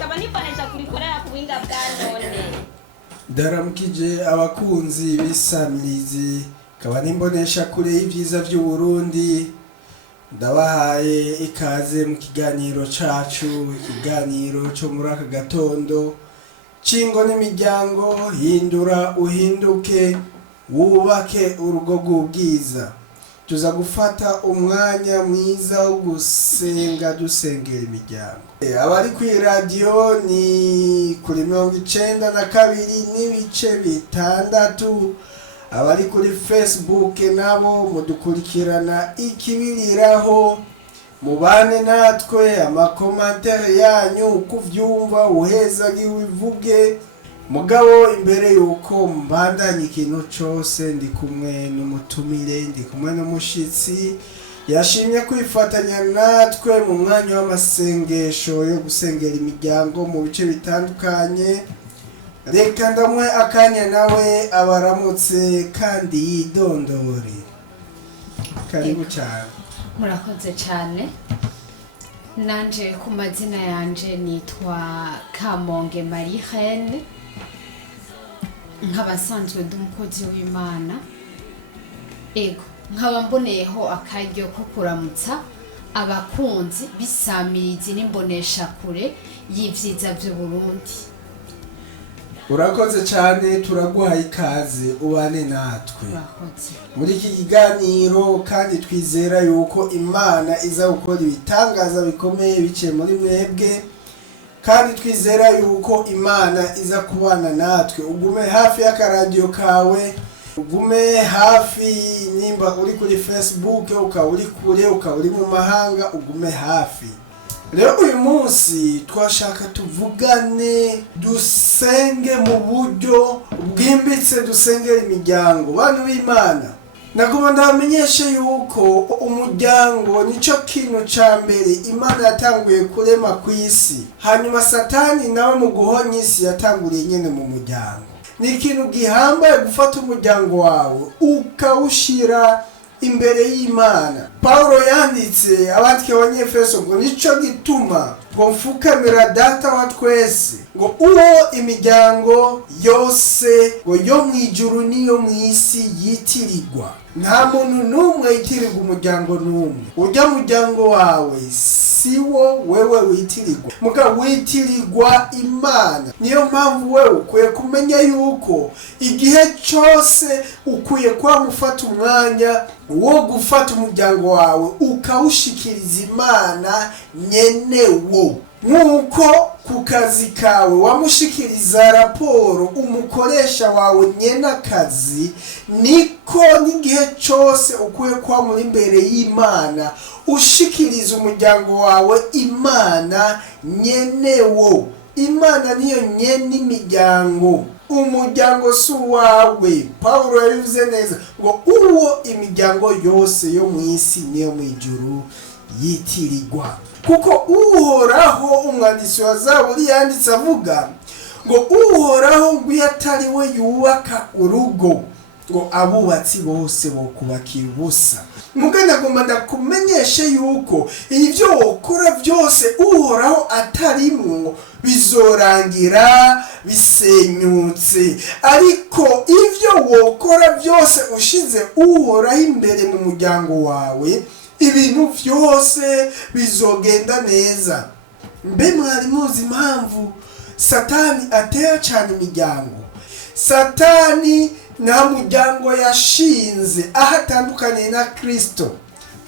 kaba nifanisha kubikorera ku buhinga bwa none. Ndaramukije abakunzi b'isamirizi kaba nimbonesha kure y'ivyiza vy'u Burundi. Ndabahaye ikaze mu kiganiro cacu, ikiganiro cyo muri aka gatondo cingo n'imiryango. Hindura uhinduke wubake urugo rw'ubwiza. Tuza gufata umwanya mwiza wo gusenga dusengera imiryango. Abari ku radio ni kuri 92 n'ibice bitandatu. Abari kuri Facebook nabo mudukurikirana ikibiriraho, mubane natwe, amakomantere yanyu kuvyumva uheza giwivuge. Mugabo imbere yuko mbandanye ikintu cyose, ndi kumwe n'umutumire, ndi kumwe n'umushitsi yashimye kwifatanya natwe mu mwanya w'amasengesho yo gusengera imiryango mu bice bitandukanye. Reka ndamwe akanya nawe abaramutse kandi yidondore. Karibu cyane. Murakoze cyane. Nanje ku mazina yanje nitwa Kamonge Marie-Reine, nk'abasanzwe ndumukozi w'Imana. Ego nkaba mboneyeho akaryo ko kuramutsa abakunzi bisamirizi n'imbonesha kure y'ivyiza by'u Burundi. Urakoze cyane, turaguhaye ikaze ubane natwe Murakoze muri iki kiganiro, kandi twizera yuko Imana iza gukora ibitangaza bikomeye biciye muri mwebwe, kandi twizera yuko Imana iza kubana natwe. Ugume hafi y'akaradio kawe, ugume hafi. Nimba uri kuri Facebook, ukaba uri kure, ukaba uri mu mahanga, ugume hafi. Leo uyu munsi twashaka tuvugane, dusenge mu buryo bwimbitse, dusengera imiryango. Bantu b'Imana, nagomba ndamenyeshe yuko umuryango nico kintu ca mbere Imana yatanguye kurema ku isi. Hanyuma Satani nawe mu guhonya isi yatanguriye nyene mu muryango. Ni ikintu gihambaye gufata umuryango wawe ukawushira imbere y'Imana. Paulo yanditse abandike abanyefeso ngo nico gituma ngo mfukamira Data wa twese, ngo uwo imiryango yose ngo yo mwijuru niyo mwisi yitirirwa. Nta muntu n'umwe yitirirwa umuryango n'umwe. Urya muryango wawe siwo wewe witirirwa, muga witirirwa Imana. Niyo mpamvu wewe ukwiye kumenya yuko igihe cyose ukwiye kwamufata umwanya wo gufata umuryango wawe ukawushikiriza Imana nyenewo. Nk'uko ku kazi kawe wamushikiriza raporo umukoresha wawe nyenakazi, niko n'igihe cyose ukwiye kuba muri imbere y'Imana ushikiriza umuryango wawe Imana nyenewo. Imana niyo nyene imiryango, umuryango si uwawe. Paulo yabivuze neza ngo uwo imiryango yose yo mu isi niyo mu ijuru yitirirwa. Kuko uhoraho, umwanditsi wa Zaburi yanditse avuga ngo uhoraho ngo iyo atari we yubaka urugo, ngo abubatsi bose bokubakira ubusa. Mugana gomba ndakumenyeshe yuko ivyo wokora byose uhoraho atarimwo bizorangira bisenyutse, ariko ivyo wokora byose ushize uhoraho imbere mu muryango wawe, ibintu byose bizogenda neza. Mbe mwari muzi impamvu Satani atera cyane imiryango? Satani nta muryango yashinze aho atandukaniye na Kristo.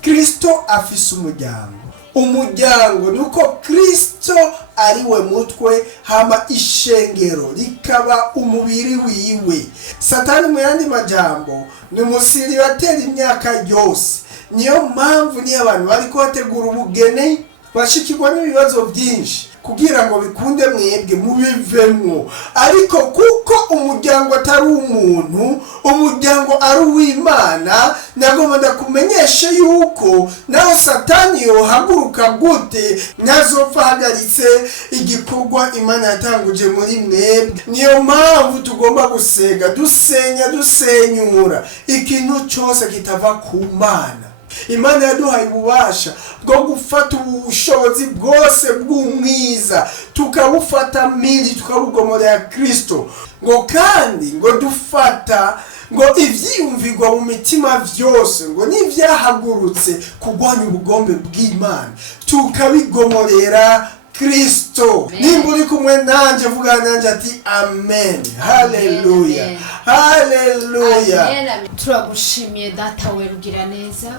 Kristo afise umuryango. Umuryango nuko Kristo ari we mutwe, hama ishengero rikaba umubiri wiwe. Satani mu yandi majambo ni umusiri batera imyaka yose. Niyo mpamvu ni abantu bariko bategura ubugeni bashikirwa n'ibibazo byinshi kugira ngo bikunde mwebwe mubivemwo. Ariko kuko umuryango atari umuntu, umuryango ari uw'Imana, nagomba ndakumenyeshe yuko naho Satani yohaguruka gute ntazopfa ahagaritse igikorwa Imana yatanguje muri mwebwe. Niyo mpamvu tugomba gusega, dusenya, dusenyura ikintu cyose kitava ku Mana. Imana yaduhaye ububasha bwo gufata ubushobozi bwose bw'umwiza tukabufata mili tukabugomorera Kristo, ngo kandi ngo dufata ngo ivyiyumvirwa mu mitima vyose ngo n'ivyahagurutse kugwanya ubugombe bw'Imana tukabigomorera Kristo. Nimba uri kumwe nanje vuga nanje ati amen. Haleluya, haleluya. Turagushimiye data we rugira neza,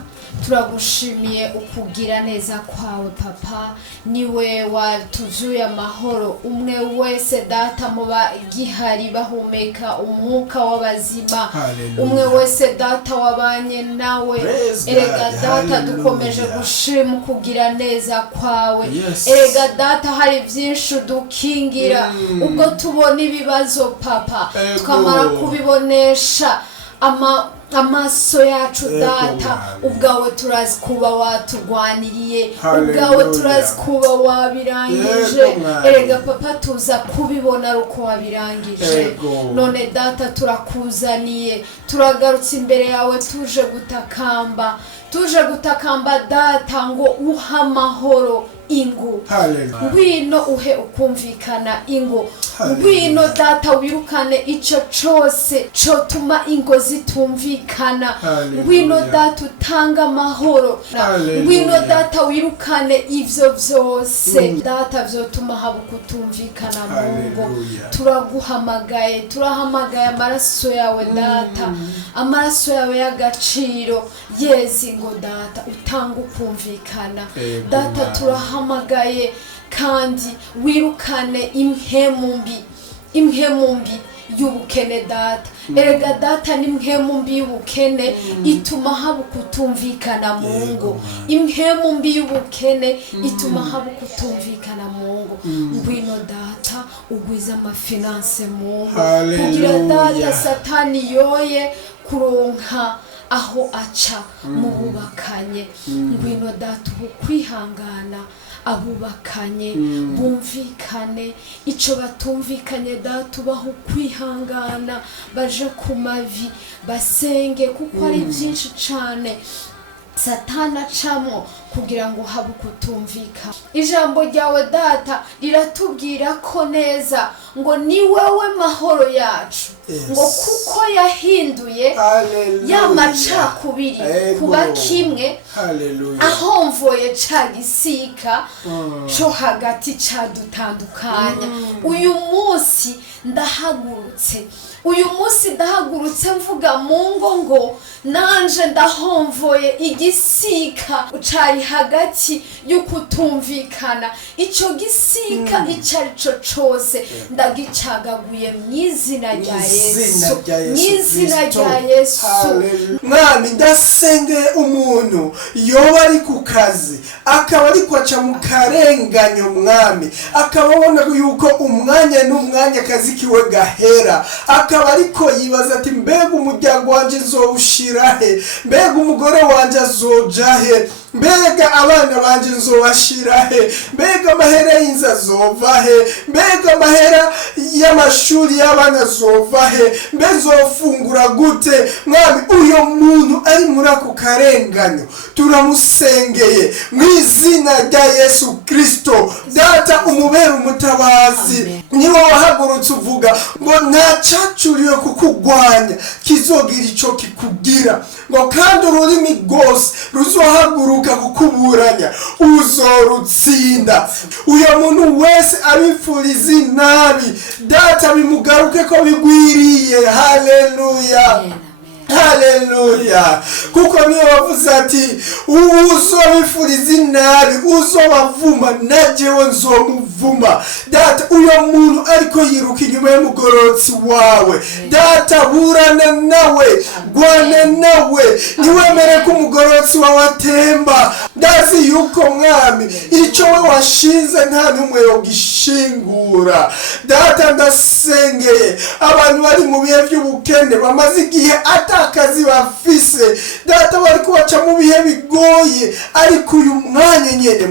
turagushimiye ukugira neza kwawe papa, niwe watuzuye amahoro umwe wese data muba gihari bahumeka umwuka w'abazima, umwe wese data wabanye nawe. Erega data dukomeje gushima kugira neza kwawe. Erega data hari byinshi dukingira ubwo tubona ibibazo papa tukamara kubibonesha amaso yacu data, ubwawe turazi kuba watugwaniriye, ubwawe turazi kuba wabirangije. Erega papa tuza kubibona uko wabirangije. None data turakuzaniye, turagarutse imbere yawe tuje gutakamba data ngo uha amahoro ingo. Ngwino uhe ukumvikana ingo, ngwino data wirukane ico cose cotuma ingo zitumvikana. Ngwino data utanga amahoro, ngwino data wirukane ivyo vyose data vyotuma haba kutumvikana mu ngo. Turahamagaye amaraso yawe data, amaraso yawe y'agaciro yezi ngo data utanga ukumvikana data. Turahamagaye kandi wirukane impemu mbi y'ubukene data. Erega data ni impemu mbi y'ubukene ituma haba kutumvikana mu ngo. Impemu mbi y'ubukene ituma haba kutumvikana mu ngo. Ngwino data ugwiza amafinanse mu ngo kugira data satani yoye kuronka aho aca mu bubakanye. Ngwino data ukwihangana abubakanye bumvikane, ico batumvikanye data ubaho kwihangana, baje ku mavi basenge kuko ari byinshi cane satana acamo kugira ngo habe kutumvika. Ijambo ryawe data riratubwira ko neza ngo ni wewe mahoro yacu, ngo kuko yahinduye ya macakubiri kuba kimwe, ahomvoye ca gisika co hagati cadutandukanya. Uyu munsi ndahagurutse mvuga mu ngo ngo nanje ndahomvoye igisika cari hagati y'ukutumvikana. Ico gisika icari co cose ndagicagaguye mw'izina rya Yesu, mw'izina rya Yesu. Mwami ndasengeye umuntu yoba ari ku kazi akaba ari kwaca mu karenganyo mwami, akaba abona yuko umwanya n'umwanya akazi kiwe gahera, akaba ariko yibaza ati mbega umuryango wanje nzowushirahe, mbega umugore wanje azojahe, mbega abana banje nzobashirahe, mbega amahera y'inzu azovahe, mbega amahera y'amashuri y'abana azovahe, mbe nzofungura gute? Mwami uyo muntu ari muri ako karenganyo turamusengeye mw'izina rya Yesu Kristo. Data umubere umutabazi, niwe wahagurutse uvuga ngo nta cacuriwe kukugwanya kizogira ico kikugira, ngo kandi ururimi rwose ruzohaguruka kukuburanya uzorutsinda. Uyo muntu wese abifuriza inabi data bimugaruke ko bigwiriye. Haleluya, haleluya. Kuko niyo wavuze ati uzobifuriza inabi uzobavuma najewe nzomuvuma. Data uyo muntu ariko yiruka inyuma y'umugororotsi wawe data burana nawe, gwana nawe, niwemere ko umugororotsi wawe atemba. Ndazi yuko mwami ico we washinze nta n'umwe yogishingura. Data ndasengeye abantu bari mu bihe by'ubukene bamaze igihe atakazi bafise data bari kubaca mu bihe bigoye, ariko uyu mwanya nyene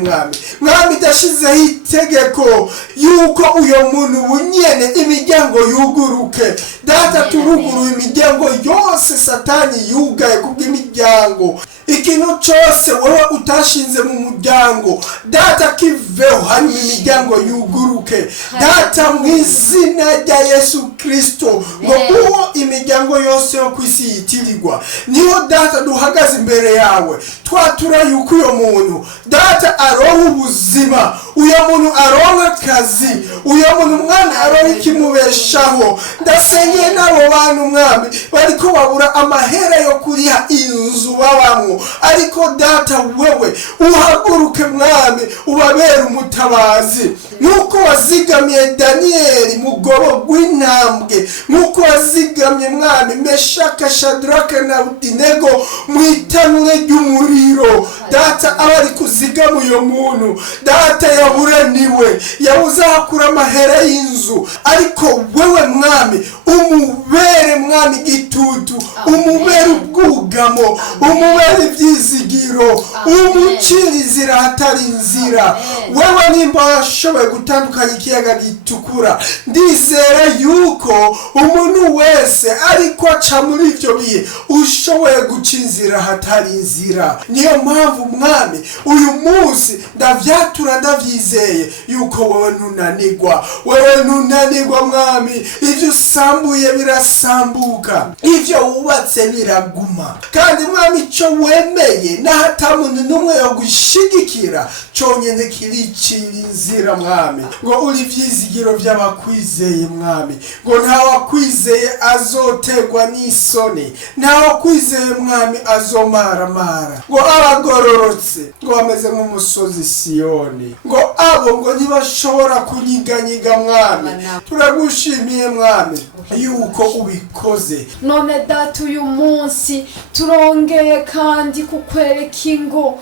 mwami dashizeho itegeko yuko uyo muntu bunyene imiryango yuguruke. Data turuguruye imiryango yose satani yugaye kubw'imiryango ikintu cyose wowe utashinze mu muryango data kiveho, hanyuma imiryango yuguruke data mu izina rya Yesu Kristo, ngo uwo imiryango yose yo ku isi yitirirwa. Niho data duhagaze imbere yawe twatura yuko uyo muntu data aronka ubuzima, uyo muntu aronka akazi, uyo muntu umwana aronka ikimubeshaho. Ndasengeye n'abo bantu mwami bariko babura amahera yo kuriha inzu babamwo, ariko data wewe uhaguruke mwami ubabere umutabazi, nuko wazigamiye Daniyeli mugobo gw'intambwe, nuko wazigamye mwami Meshaka, Shadraka na Abedinego mu itanure ry'umuriro. Data abari kuzigama uyo muntu data yaburaniwe, yabuze hakura amahera y'inzu, ariko wewe mwami umubere mwami gitutu, umubere ubwugamo, umubere ibyizigiro, umucira inzira hatari inzira. Wewe nimba washoboye gutandukanya ikiyaga gitukura, ndizera yuko umuntu wese ariko aca muri ibyo bihe ushoboye guca inzira hatari inzira. Niyo mpamvu mwami uyu munsi ndavyatura ndavyizeye yuko wewe ntunanigwa, wewe ntunanigwa mwami. Ivyo usambuye birasambuka, ivyo wubatse biraguma, kandi mwami ico wemeye n'ahata muntu n'umwe yo gushigikira conyene kiricira inzira mwami. Ngo uri vyizigiro vy'abakwizeye mwami, ngo ntawakwizeye azotegwa n'isoni, ntawakwizeye mwami azomaramara. Ngo abagororotse ngo bameze nk'umusozi Siyoni, ngo abo ngo ntibashobora kunyiganyiga mwami. Turagushimiye mwami yuko ubikoze. None data uyu munsi turongeye kandi kukwereka ingo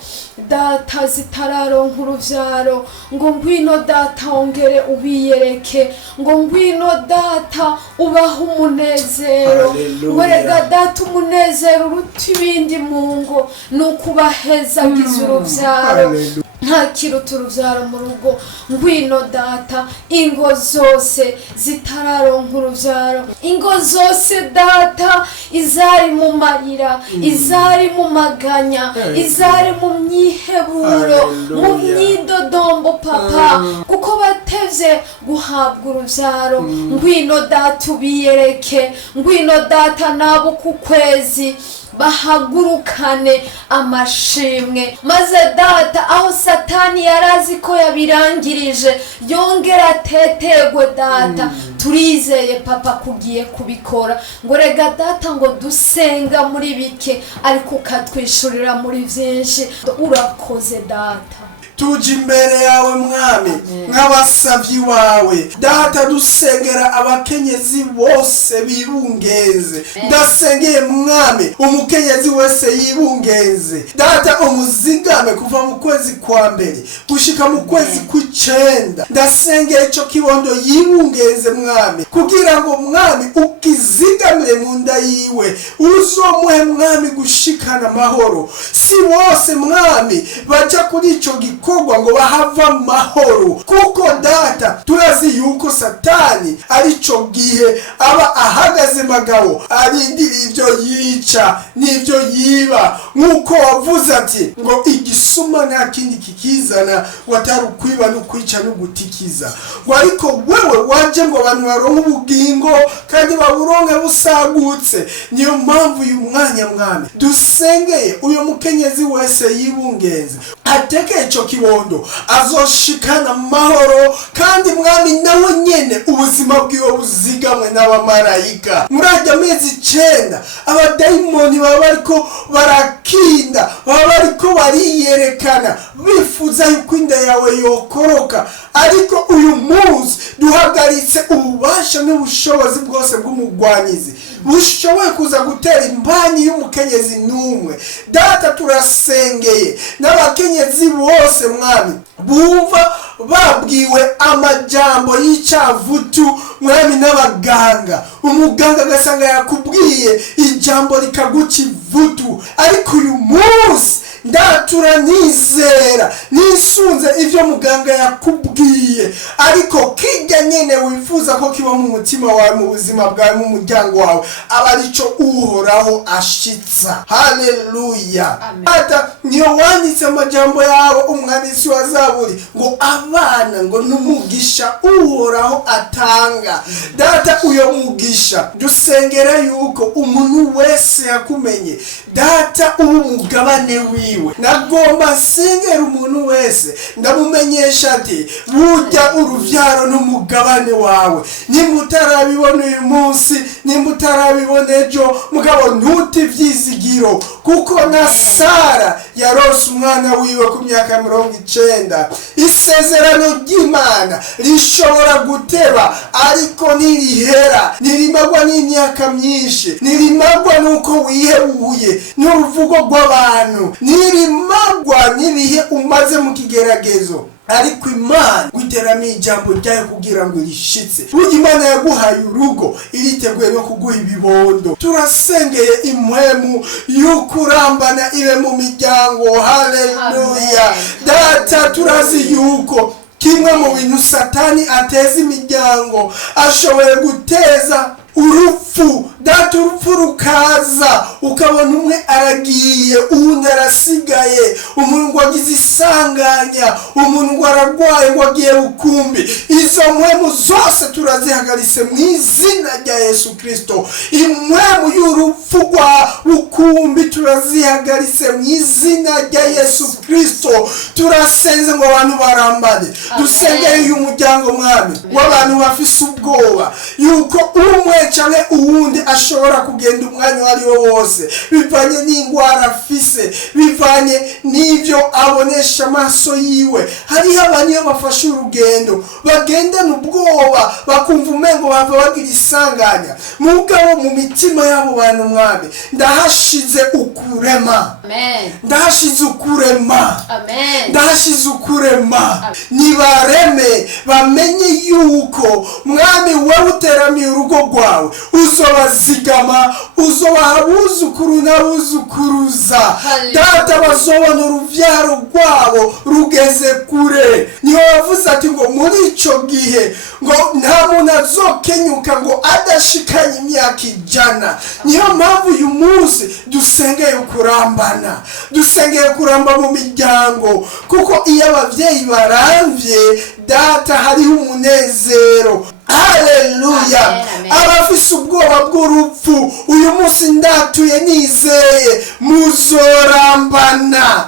data zitararonka uruvyaro, ngo ngwino data ongere ubiyereke, ngo ngwino data ubaha umunezero. Werega data umunezero uruta ibindi mu ngo nukubahezagiza uruvyaro, ntakiruta uruvyaro mu rugo. Ngwino data ingo zose zitararonka uruvyaro, ingo zose data izari mu marira, izari mu maganya, izari mu myiheburo, mu myidodombo papa, kuko batevye guhabwa uruvyaro. Ngwino data ubiyereke, ngwino data nabo ku kwezi bahagurukane amashimwe, maze data aho satani yarazi ko yabirangirije yongera atetegwe data. Turizeye papa kugiye kubikora, ngo rega data ngo dusenga muri bike ariko ukatwishurira muri vyinshi. Urakoze data. Tuje imbere yawe mwami nk'abasavyi wawe data, dusengera abakenyezi bose bibungeze. Ndasengeye mwami umukenyezi wese yibungeze data, umuzigame kuva mu kwezi kwa mbere gushika mu kwezi kw'icenda. Ndasengeye ico kibondo yibungeze mwami, kugira ngo mwami ukizigamire mu nda yiwe, uzomuhe mwami gushikana amahoro. Si bose mwami baja kuri ico gikorwa ngo bahava mahoro, kuko data turazi yuko satani arico gihe aba ahagaze magabo arindira ivyo yica n'ivyo yiba, nkuko wavuze ati ngo igisuma nta kindi kikizana watari ukwiba no kwica no gutikiza. Ngo ariko wewe waje ngo abantu baronke ubugingo kandi baburonke busagutse. Niyo mpamvu uyu mwanya mwami dusengeye uyu mukenyezi wese yibungeze, ateke ico kibondo azoshikana mahoro, kandi mwami nawe nyene ubuzima bwiwe buzigamwe n'abamarayika. Murajya amezi 9 abadayimoni baba bariko barakinda, baba bariko bariyerekana bifuza yuko inda yawe yokoroka, ariko uyu munsi duhagaritse ububasha n'ubushobozi bwose bw'umugwanyizi bushoboye kuza gutera imbanyi y'umukenyezi n'umwe. Data turasengeye n'abakenyezi bose mwami bumva babwiwe amajambo y'icavutu mwami n'abaganga, umuganga agasanga yakubwiye ijambo rikaguca ivutu, ariko uyu munsi ndatura nizera nisunze ivyo muganga yakubwiye, ariko kijya nyene wifuza ko kiba mu mutima wawe, mu buzima bwawe, mu muryango wawe, aba arico uhoraho ashitsa. Haleluya. Ata niyo wanditse amajambo yawe umwanditsi wa Zaburi ngo abana ngo n'umugisha uhoraho atanga. Data, uyo mugisha dusengera yuko umuntu wese yakumenye data ubu mugabane wiwe. Nagomba sengera umuntu wese ndamumenyesha ati burya uruvyaro n'umugabane wawe. Nimba utarabibona uyu munsi, nimba utarabibona ejo, mugabo ntuti vyizigiro, kuko na Sara yarose umwana wiwe ku myaka 90. Isezerano ry'Imana rishobora guteba ariko nirihera, nirimagwa n'imyaka myinshi, nirimagwa nuko wihebuye n'uruvugo rw'abantu, nirimagwa n'ibihe umaze mu kigeragezo, ariko Imana guteramiye ijambo ryayo kugira ngo rishitse. Burya Imana yaguhaye urugo iriteguye no kuguha ibibondo. Turasengeye impwemu y'ukurambana ibe mu miryango. Haleluya. Data, turazi yuko kimwe mu bintu Satani ateza imiryango ashoboye guteza urupfu. Data, urupfu rukaza ukabona umwe aragiye uwundi arasigaye, umuntu ngo agize isanganya, umuntu ngo aragwaye ngo agiye bukumbi. Izo mpwemu zose turazihagaritse mu izina rya Yesu Kristo. Impwemu y'urupfu rwa bukumbi turazihagaritse mu izina rya Yesu Kristo. Turasenze ngo abantu barambane. Dusengeye uyu muryango mwami w'abantu bafise ubwoba yuko umwe canke uwundi ashobora kugenda umwanya wari wo wose, bivanye n'ingwara afise, bivanye n'ivyo abonesha amaso yiwe. Hariho abantu iyo bafashe urugendo bagendana ubwoba, bakumva umengo bava bagira isanganya, mugabo mu mitima y'abo bantu mwami ndahashize ukurema. Amen. Ndahashize ukurema. Amen. Ndahashize ukurema. Nibareme bamenye yuko mwami wewe uteramiye urugo rwawe uzobazigama, uzobaha abuzukuru n'abuzukuruza. Data, bazobona uruvyaro rwabo rugeze kure. Niyo wavuze ati ngo muri ico gihe ngo nta muntu azokenyuka ngo adashikanye imyaka 100. Niyo mpamvu uyu munsi dusengeye kurambana, dusengeye kuramba mu miryango, kuko iyo abavyeyi baramvye data hariho umunezero. Haleluya. Abafise ubwoba bw'urupfu uyu munsi ndatuye nizeye muzorambana.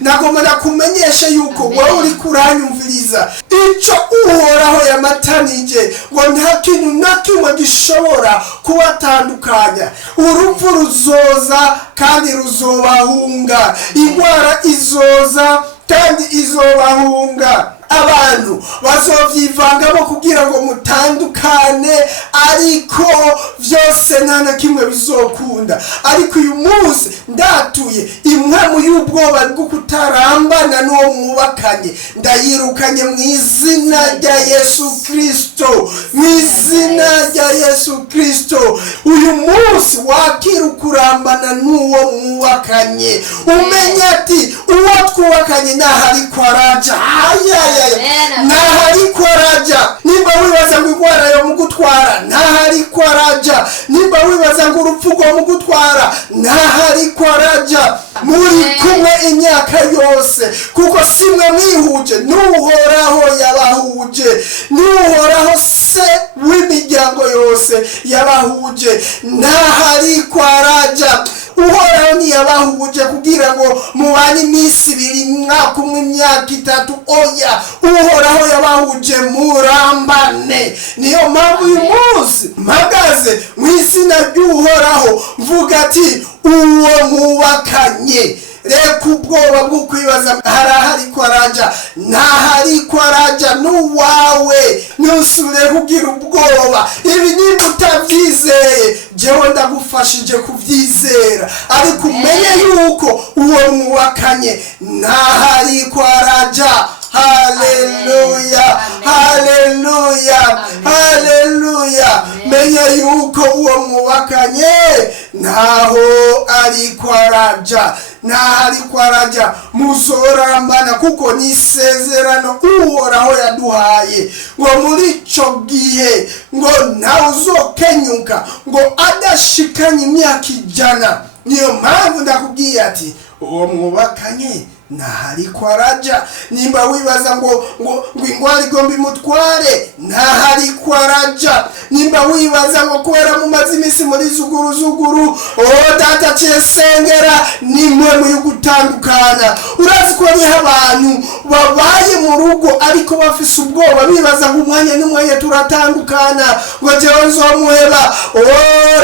Nagomba nakumenyesha yuko wowe uri kuranyumviriza ico uhoraho yamatanije ngo nta kintu na kimwe gishobora kubatandukanya. Urupfu ruzoza kandi ruzobahunga, ingwara izoza kandi izobahunga. Abantu bazovyivangamo kugira ngo mutandukane, ariko vyose nta na kimwe bizokunda. Ariko uyu munsi ndatuye impwemu y'ubwoba bwo kutarambana n'uwo mwubakanye, ndayirukanye mu izina rya Yesu Kristo, mu izina rya Yesu Kristo. Uyu munsi wakira kurambana n'uwo mwubakanye, umenye ati uwo twubakanye ntahari kwaraja. Ntahari kwaraja. Nimba wibaza ngo ingwara yo mugutwara ntahari kwaraja, nimba wibaza ngo urupfu rwo mugutwara ntahari kwaraja. Muri kumwe imyaka yose, kuko simwe mwihuje n'uhoraho yabahuje, n'uhoraho se w'imiryango yose yabahuje. Ntahari kwaraja. Uhoraho ntiyabahuje kugira ngo mubane iminsi 2, mwaka umwe, imyaka 3. Oya, uhoraho yabahuje murambane. Niyo mpamvu uyu munsi mpagaze mu izina ry'uhoraho mvuga ati uwo mubakanye reka ubwoba bwo kwibaza harahari kwaraja, ntahari kwaraja n'uwawe. Nusubire kugira ubwoba. Ibi nimba utavyizeye jewe ndagufashije kuvyizera, ariko umenye yuko uwo mwubakanye ntahari kwaraja. Haleluya. Haleluya. Haleluya. Menya yuko uwo mwubakanye ntaho ari kwaraja. ntahari kwaraja muzorambana kuko ni isezerano uhoraho yaduhaye ngo muri ico gihe ngo ntawe uzokenyuka ngo adashikanye imyaka 100. niyo mpamvu ndakubwiye ati uwo mwubakanye ntahari kwaraja. nimba wibaza ngo ingwara igomba imutware ntahari kwaraja. nimba wibaza ngo kubera mumaze imisi muri zuguru data cyesengera nimwe mu gutandukana. urazi ko ari abantu babaye mu rugo ariko bafise ubwoba bibaza ngo umwanya n'umwanya turatandukana ngo jewe nzomuheba.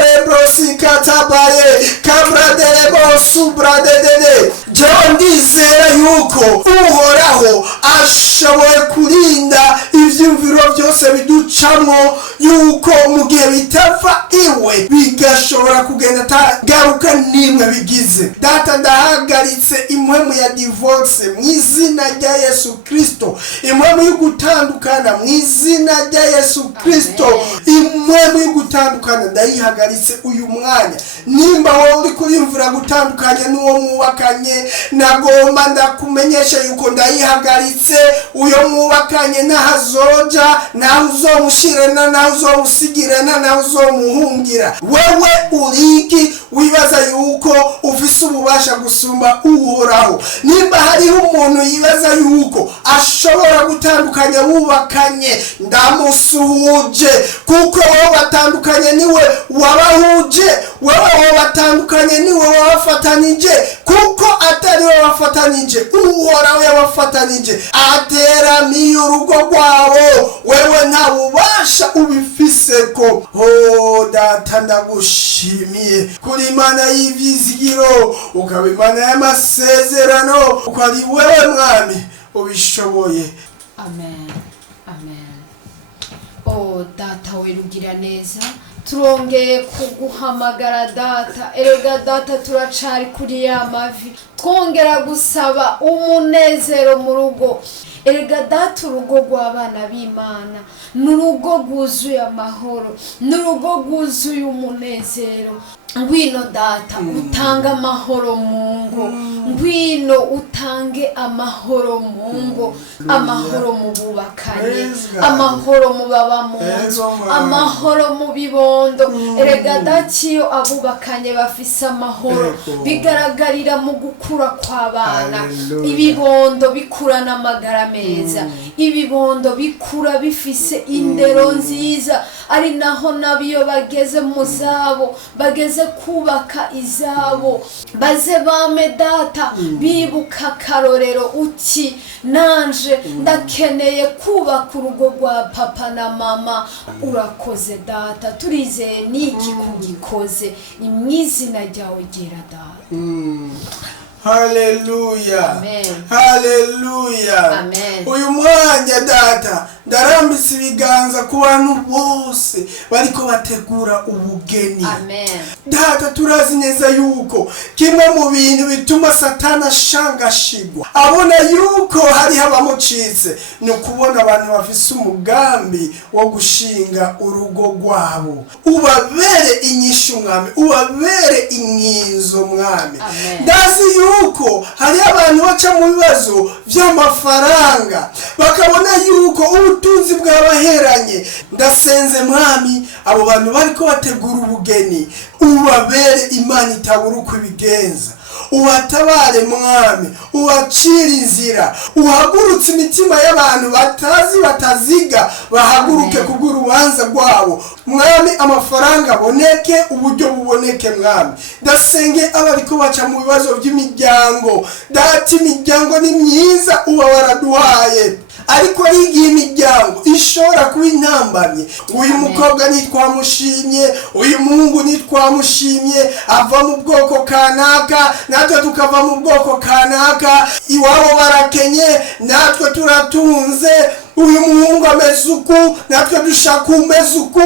rebrosikatabaye kabradebo subradedede. jewe ndizera yuko uhoraho ashoboye kurinda ivyumviro byose biducamo, yuko mu gihe bitava iwe bigashobora kugenda tagaruka nimwe bigize. data ndahagaritse impwemu ya divorce mu izina rya Yesu Kristo, impwemu yo gutandukana mu izina rya Yesu Kristo. impwemu yo gutandukana ndayihagaritse uyu mwanya. nimba wowe uri kurimvura gutandukanya n'uwo mwubakanye, nagomba ndakumenyesha yuko ndayihagaritse. uyo mwubakanye nahazoja, naho uzomushirana, naho uzomusigirana, naho uzomuhungira. wewe uriki wibaza yuko ufise ububasha gusumba uhoraho. nimba hariho umuntu yibaza yuko ashobora gutandukanya wubakanye, ndamusuhuje kuko wowe batandukanye niwe wabahuje. wowe batandukanye niwe wabafatanije kuko atari we wafatanije, uhoraho yabafatanije. ateramiye urugo rwabo, wewe nta bubasha ubifiseko. data ndagushimiye kuri Imana y'ivyizigiro, ukaba Imana y'amasezerano, uko ari wewe mwami ubishoboye. Amen. Data werugira neza, turongeye kuguhamagara data. erega data turacari kuri ya mavi, twongera gusaba umunezero mu rugo. erega data urugo rw'abana b'Imana n'urugo rwuzuye amahoro, n'urugo rwuzuye umunezero. ngwino data utanga amahoro mu ngo, ngwino utange amahoro mu ngo, amahoro mu bubakanye, amahoro mu baba mu nzu, amahoro mu bibondo. erega data iyo abubakanye bafise amahoro bigaragarira mu gukura kw'abana. ibibondo bikurana amagara meza, ibibondo bikura bifise indero nziza, ari naho nabiyo bageze mu zabo, bageze kubaka izabo, baze bame data bibuka karorero uti nanje ndakeneye kubaka urugo rwa papa na mama. urakoze data, turizeye niki kugikoze, ni mwizina ryawe ryera data. Haleluya. Amen. Haleluya. Amen. uyu mwanya data ndarambitse ibiganza ku bantu bose bariko bategura ubugeni. Amen. data turazi neza yuko kimwe mu bintu bituma Satana ashangashigwa abona yuko hari abamucitse ni ukubona abantu bafise umugambi wo gushinga urugo rwabo. ubabere inyishu mwami, ubabere inkinzo mwami. ndazi yuko hari abantu baca mu bibazo by'amafaranga bakabona yuko ubutunzi bwabaheranye. ndasenze mwami abo bantu bariko bategura ubugeni, ubabere Imana itabura uko ibigenza. ubatabare mwami, ubacira inzira, uhagurutse imitima y'abantu batazi bataziga, bahaguruke kubw'urubanza rwabo mwami. amafaranga aboneke, uburyo buboneke mwami. ndasenge abariko baca mu bibazo by'imiryango data, imiryango ni myiza uba waraduhaye, ariko ari igihe imiryango ishobora kuba intambamye. uyu mukobwa nitwamushimye, uyu muhungu nitwamushimye, ava mu bwoko kanaka, natwe tukava mu bwoko kanaka. iwabo barakenye, natwe turatunze. uyu muhungu ameze uku, natwe dushaka umeze uku.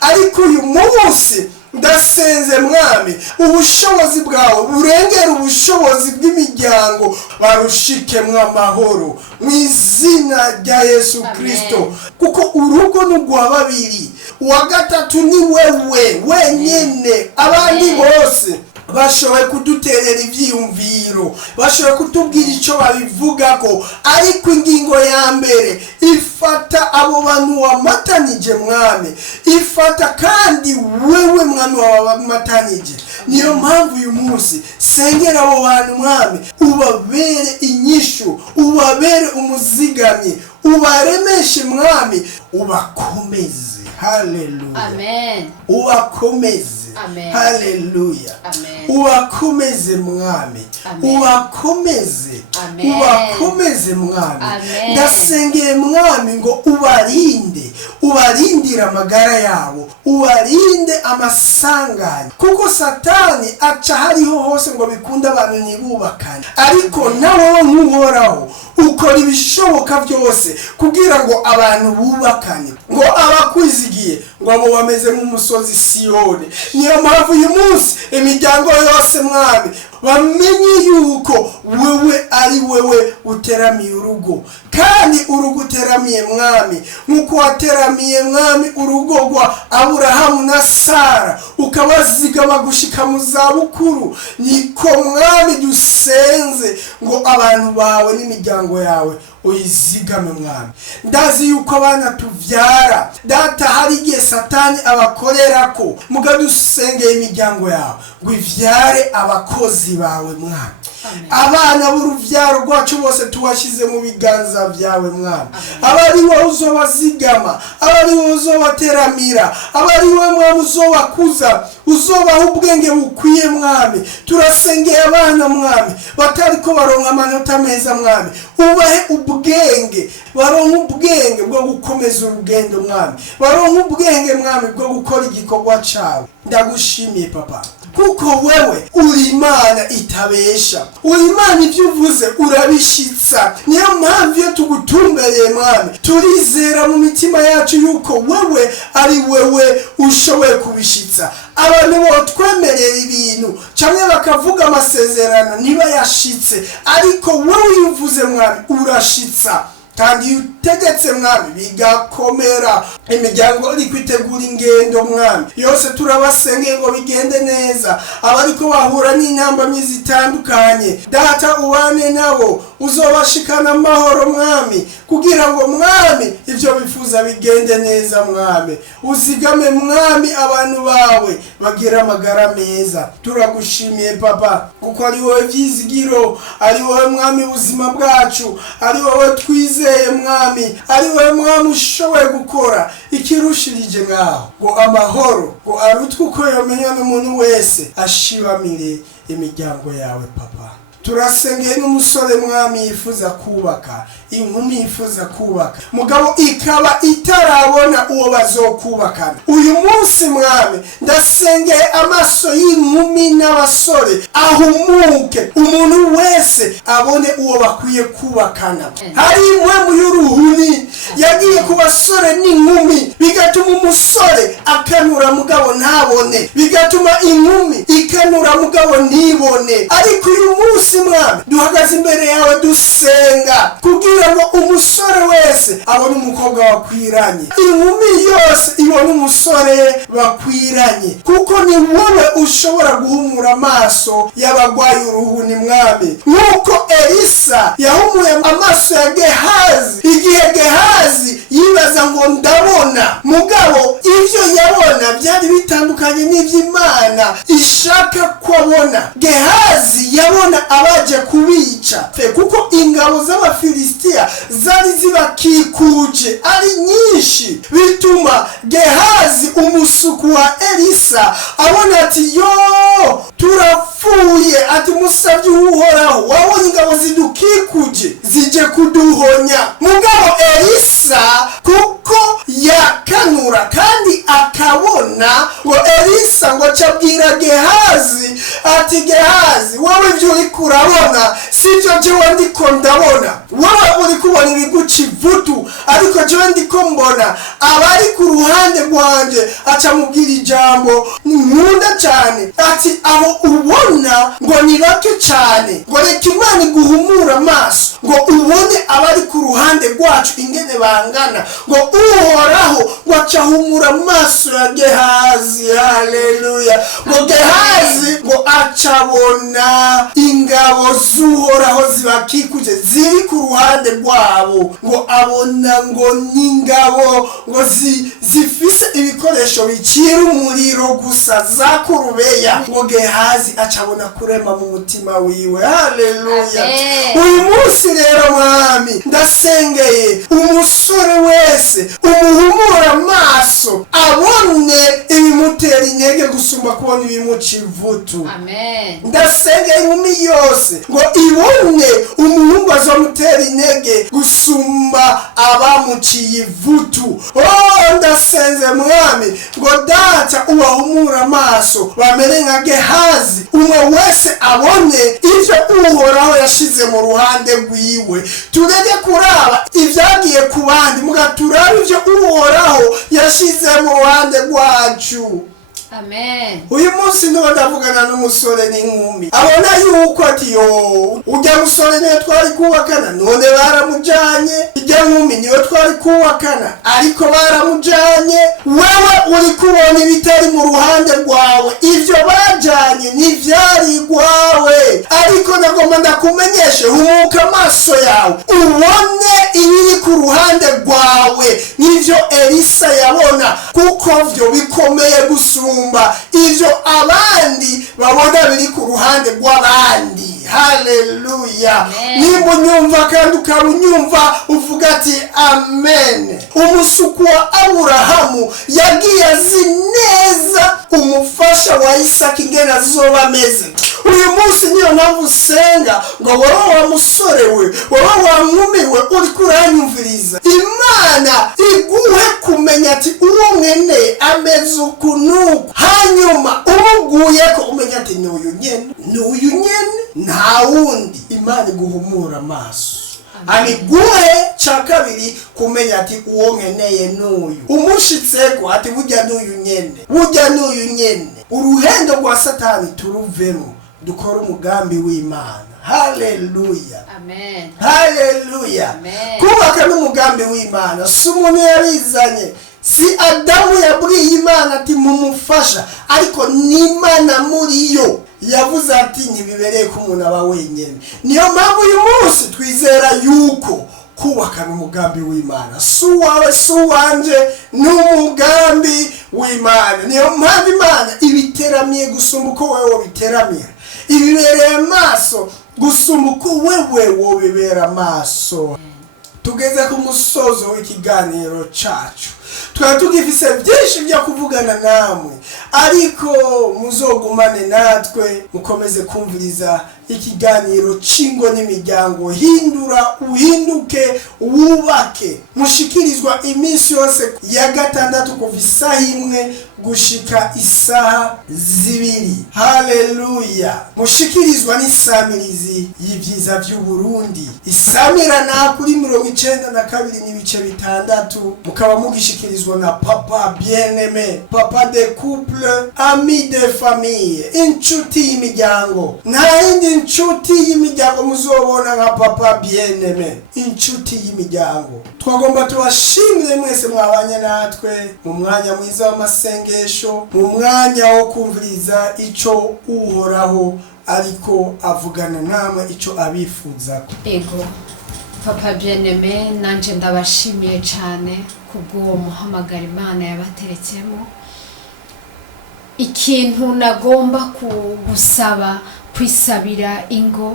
ariko uyu munsi ndasenze mwami, ubushobozi bwawe burengera ubushobozi bw'imiryango, barushikemwe amahoro mu izina rya Yesu Kristo. kuko urugo n'ugwa babiri, uwa gatatu ni wewe wenyene, abandi bose bashoboye kuduterera ivyiyumviro, bashoboye kutubwira ico babivugako, ariko ingingo ya mbere ifata abo bantu wamatanije mwami, ifata kandi wewe mwami wamatanije. Niyo mpamvu uyu munsi sengera abo bantu mwami, ubabere inyishu, ubabere umuzigamye, ubaremeshe mwami, ubakomeze. Hallelujah. Amen. Ubakomeze. Amen. Hallelujah. Amen. Ubakomeze mwami. Amen. Ubakomeze. Amen. Ubakomeze mwami. Amen. Ndasengeye mwami ngo ubarinde, ubarindire amagara yabo, ubarinde amasanganya, kuko satani aca hariho hose ngo bikunda abantu ntibubakane, ariko nawe nk'uhoraho ukora ibishoboka byose kugira ngo abantu bubakane, ngo abakwizigiye ngo abo bameze nk'umusozi Siyoni. Niyo mpamvu uyu munsi imiryango yose mwami bamenye yuko wewe ari wewe uteramiye urugo, kandi urugo uteramiye mwami nk'uko wateramiye mwami urugo rwa Aburahamu na Sara ukabazigama gushika mu zabukuru, niko mwami dusenze ngo abantu bawe n'imiryango yawe uyizigame mwami. Ndazi yuko abana tuvyara data hari igihe satani abakorerako, mugadusengeye imiryango yawe ngo ivyare abakozi bawe mwami. Abana b'uruvyaro rwacu bose tubashize mu biganza byawe mwami, abari wowe uzobazigama, abari wowe uzobateramira, abari wowe mwami uzobakuza, uzobaha ubwenge bukwiye mwami. Turasengeye abana mwami batariko baronka amanota meza mwami, ubahe ubwenge, baronka ubwenge bwo gukomeza urugendo mwami, baronka ubwenge mwami bwo gukora igikorwa cawe. Ndagushimiye papa, kuko wewe uri Imana itabesha, uri Imana ibyo uvuze urabishitsa. Niyo mpamvu iyo tugutumbereye mwami turizera mu mitima yacu yuko wewe ari wewe ushoboye kubishitsa. Abantu botwemerera ibintu cyangwa bakavuga amasezerano niba yashitse, ariko wewe uvuze mwami urashitsa, kandi utegetse mwami bigakomera. Imiryango iri kwitegura ingendo mwami yose turabasengeye ngo bigende neza, abariko bahura n'intambamyi zitandukanye data ubane nabo, uzobashikana amahoro mwami, kugira ngo mwami ivyo bifuza bigende neza mwami. Uzigame mwami abantu bawe bagira amagara meza. Turagushimiye papa kuko ari wowe vyizigiro, ari wowe mwami ubuzima bwacu, ari wowe twizeye mwami, ari wowe mwami ushoboye gukora ikirushirije ngaho, ngo amahoro ngo arutwe uko yomenywa n'umuntu wese ashibamire imiryango yawe papa. Turasengeye n'umusore mwami yifuza kubaka, inkumi yifuza kubaka, mugabo ikaba itarabona uwo bazokubakana. Uyu munsi mwami ndasengeye amaso y'inkumi n'abasore ahumuke, umuntu wese abone uwo bakwiye kubakana. Hari impwemu y'uruhuni yagiye ku basore n'inkumi, bigatuma umusore akanura mugabo ntabone, bigatuma inkumi ikanura mugabo ntibone. Ariko uyu munsi mwami duhagaze imbere yawe dusenga kugira ngo umusore wese abone umukobwa bakwiranye, inkumi yose ibone umusore bakwiranye, kuko ni wowe ushobora guhumura amaso y'abagwaye uruhuni mwami, nk'uko Elisa yahumuye amaso ya Gehazi igihe Gehazi yibaza ngo ndabona, mugabo ivyo yabona byari bitandukanye n'ivy'Imana ishaka kwabona. Gehazi yabona abaje kubica, kuko ingabo z'Abafilisitiya zari zibakikuje ari nyinshi, bituma Gehazi umusuku wa Elisa abona ati yo turapfuye, ati musavye uhoraho wabonye ingabo zidukikuje zije kuduhonya. Mugabo Elisa kuko yakanura kandi akabona, ngo Elisa ngo cabwira Gehazi ati Gehazi wowe ivyo uriko urabona si sivyo jewe ndiko ndabona, wowe uri kubona ibiguca ivutu, ariko jewe ndiko mbona abari ku ruhande rwanje. Aca mubwira ijambo nkunda cyane ati abo ubona ngo ni bake cyane, ngo reka Imana iguhumura amaso ngo ubone abari ku ruhande rwacu ingene bangana, ngo uhoraho ngo acahumura amaso ya Gehazi. Haleluya. Ngo Gehazi ngo acabona ingabo z'uhoraho zibakikuje ziri ku ruhande rwabo, ngo abona ngo n'ingabo ngo zifise ibikoresho bicira umuriro gusa za kurubeya. ngo Gehazi acabona kurema mu mutima wiwe. Haleluya. Uyu munsi rero mwami ndasengeye umusore wese umuhumura amaso abone ibimutera intege gusumba kubona ibimuca ivutu. Ndasengeye inkumi yose ngo ibone umuhungu azamutera intege gusumba abamuciye ivutu. Ndasenze mwami ngo data ubahumura amaso bamere nka Gehazi, umwe wese abone ivyo uhoraho yashize mu ruhande rwiwe. Tureke kuraba ivyagiye ku bandi, muga turabe ivyo uhoraho yashize mu ruhande rwacu. Uyu munsi niho ndavugana n'umusore n'inkumi abona yuko ati ujya musore niyo twari kubakana none baramujanye, ijya nkumi niyo twari kubakana ariko baramujanye. Wewe uri kubona ibitari mu ruhande rwawe, ivyo bajanye ntivyari rwawe, ariko nagomba ndakumenyeshe humuka amaso yawe ubone ibiri ku ruhande rwawe n'ivyo Elisa yabona, kuko vyo bikomeye gusumba ivyo abandi babona biri ku ruhande rw'abandi. Haleluya. Nimba unyumva kandi ukabunyumva uvuga ati amen. Umusuku wa Aburahamu yagiye azi neza umufasha wa Isaka ingene azoba ameze. Uyu munsi niyo mpamvu usenga ngo wowe wa musore we, wowe wa nkumi we uri kuranyumviriza, Imana iguhe kumenya ati uwo mwene ameze ukunuku, hanyuma umuguye ko umenya ati n'uyu nyene nta wundi. Imana iguhumura amaso abiguhe ca kabiri kumenya ati uwo nkeneye n'uyu. Umushitseko ati burya n'uyu nyene. Uruhendo rwa Satani turuvemo dukora umugambi w'Imana. Haleluya. Haleluya. Kubaka n'umugambi w'Imana si umuntu yarizanye, si Adamu yabwiye Imana ati mumufasha, ariko n'Imana muri yo yavuze ati ntibibereye ko umuntu aba wenyine. Niyo mpamvu uyu munsi twizera yuko kubaka n'umugambi w'Imana si uwawe si uwanje, n'umugambi w'Imana. Niyo mpamvu Imana ibiteramiye gusumba uko wewe wobiteramira, ibibereye maso gusumba uko wewe wobibera maso. Tugeze ku musozo w'ikiganiro cacu, twari tugifise byinshi byo kuvugana namwe, ariko muzogumane natwe mukomeze kumviriza ikiganiro c'ingo n'imiryango. Hindura uhinduke wubake, mushikirizwa iminsi yose ya gatandatu kuva isaha 1 gushika isaha 2. Haleluya. Mushikirizwa n'isamirizi y'ivyiza vy'Uburundi, isamirana kuri 92.6, mukaba mugishikirizwa na PapaBienaimé-PapaDesCouples, Amis de famille, inshuti y'imiryango. Nta yindi inshuti y'imiryango muzobona nka PapaBienaimé, inshuti y'imiryango. Twagomba tubashimire mwese mwabanye natwe mu mwanya mwiza w'amasengesho, mu mwanya wo kumviriza ico uhoraho ariko avugana namwe, ico abifuza. Ego PapaBienaimé, nanje ndabashimiye cyane kubwo muhamagara Imana yabateretsemo. Ikintu nagomba kugusaba kwisabira ingo,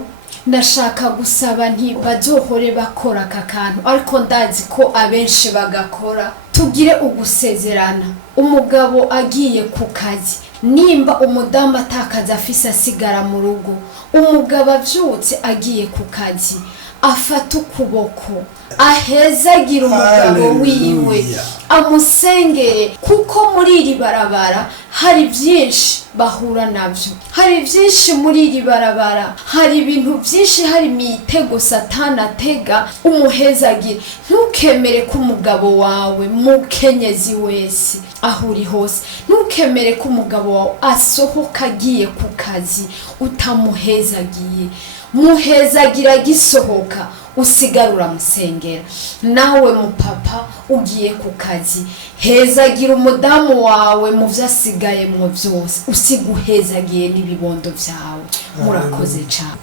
ndashaka gusaba ntibazohore bakora aka kantu, ariko ndazi ko abenshi bagakora. Tugire ugusezerana, umugabo agiye ku kazi, nimba umudamu atakaza afise asigara mu rugo, umugabo avyutse agiye ku kazi afata ukuboko ahezagira umugabo wiwe amusengere, kuko muri iri barabara hari byinshi bahura nabyo, hari byinshi muri iri barabara, hari ibintu byinshi, hari imitego Satani atega umuhezagira. Ntukemere ko umugabo wawe mukenyezi wese aho uri hose, ntukemere ko umugabo wawe asohoka agiye ku kazi utamuhezagiye. Muhezagira gisohoka usigarura musengera. Nawe mupapa ugiye ku kazi, hezagira umudamu wawe mu vyasigaye mu byose, usiguhezagiye n'ibibondo vyawe.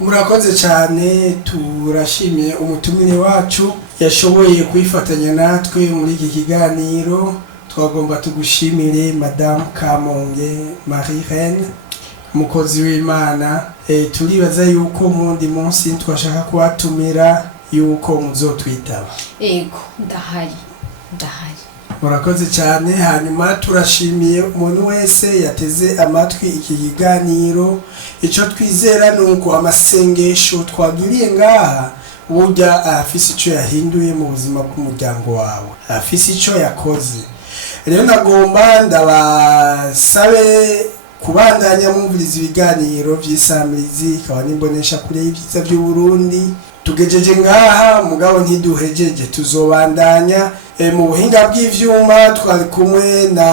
Murakoze cyane. Turashimiye umutumire wacu yashoboye kwifatanya natwe muri iki kiganiro. Twagomba tugushimire Madame Kamonge Marie Reine, umukozi w'Imana. Turibaza yuko mundi munsi twashaka kubatumira yuko muzotwitaba. Ego, ndahari. Murakoze cyane. Hanyuma turashimiye umuntu wese yateze amatwi iki kiganiro. Icyo twizera nuko amasengesho twagiriye ngaha burya afise icyo yahinduye mu buzima bw'umuryango wawe, afise icyo yakoze. Rero nagomba ndabasabe kubandanya mwumviriza ibiganiro by'isamirizi ikaba n'imbonesha kure y'ibyiza by'u Burundi. Tugejeje ngaha mugabo ntiduhejeje, tuzobandanya. Mu buhinga bw'ivyuma twari kumwe na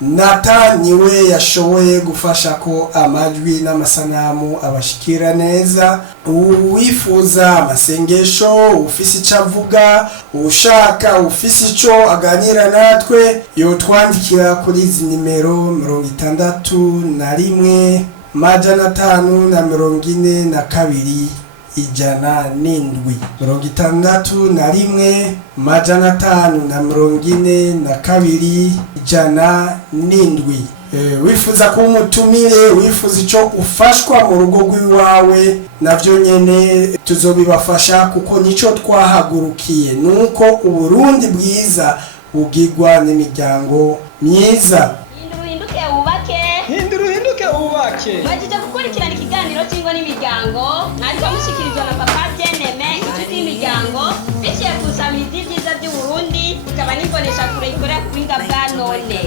Nathan, we yashoboye gufasha ko amajwi n'amasanamu abashikira neza. Uwifuza amasengesho, ufise icyo avuga, ushaka ufise icyo aganira natwe, yotwandikira kuri izi nimero 61 542 107 61 542 107. Wifuza ko umutumire, wifuza icyo ufashwa mu rugo rw'iwawe, navyo nyene tuzobibafasha, kuko nico twahagurukiye, nuko Uburundi bwiza bugirwa n'imiryango myiza. Hinduruhinduke ubake. Majije gukurikirana ikiganiro cy'ingo n'imiryango, ariko mushikirizwa na PapaBienaimé, inshuti y'imiryango, biciye ku samirizi byiza by'u Burundi, ikaba n'imbonesha kure ikorera ku buhinga bwa none.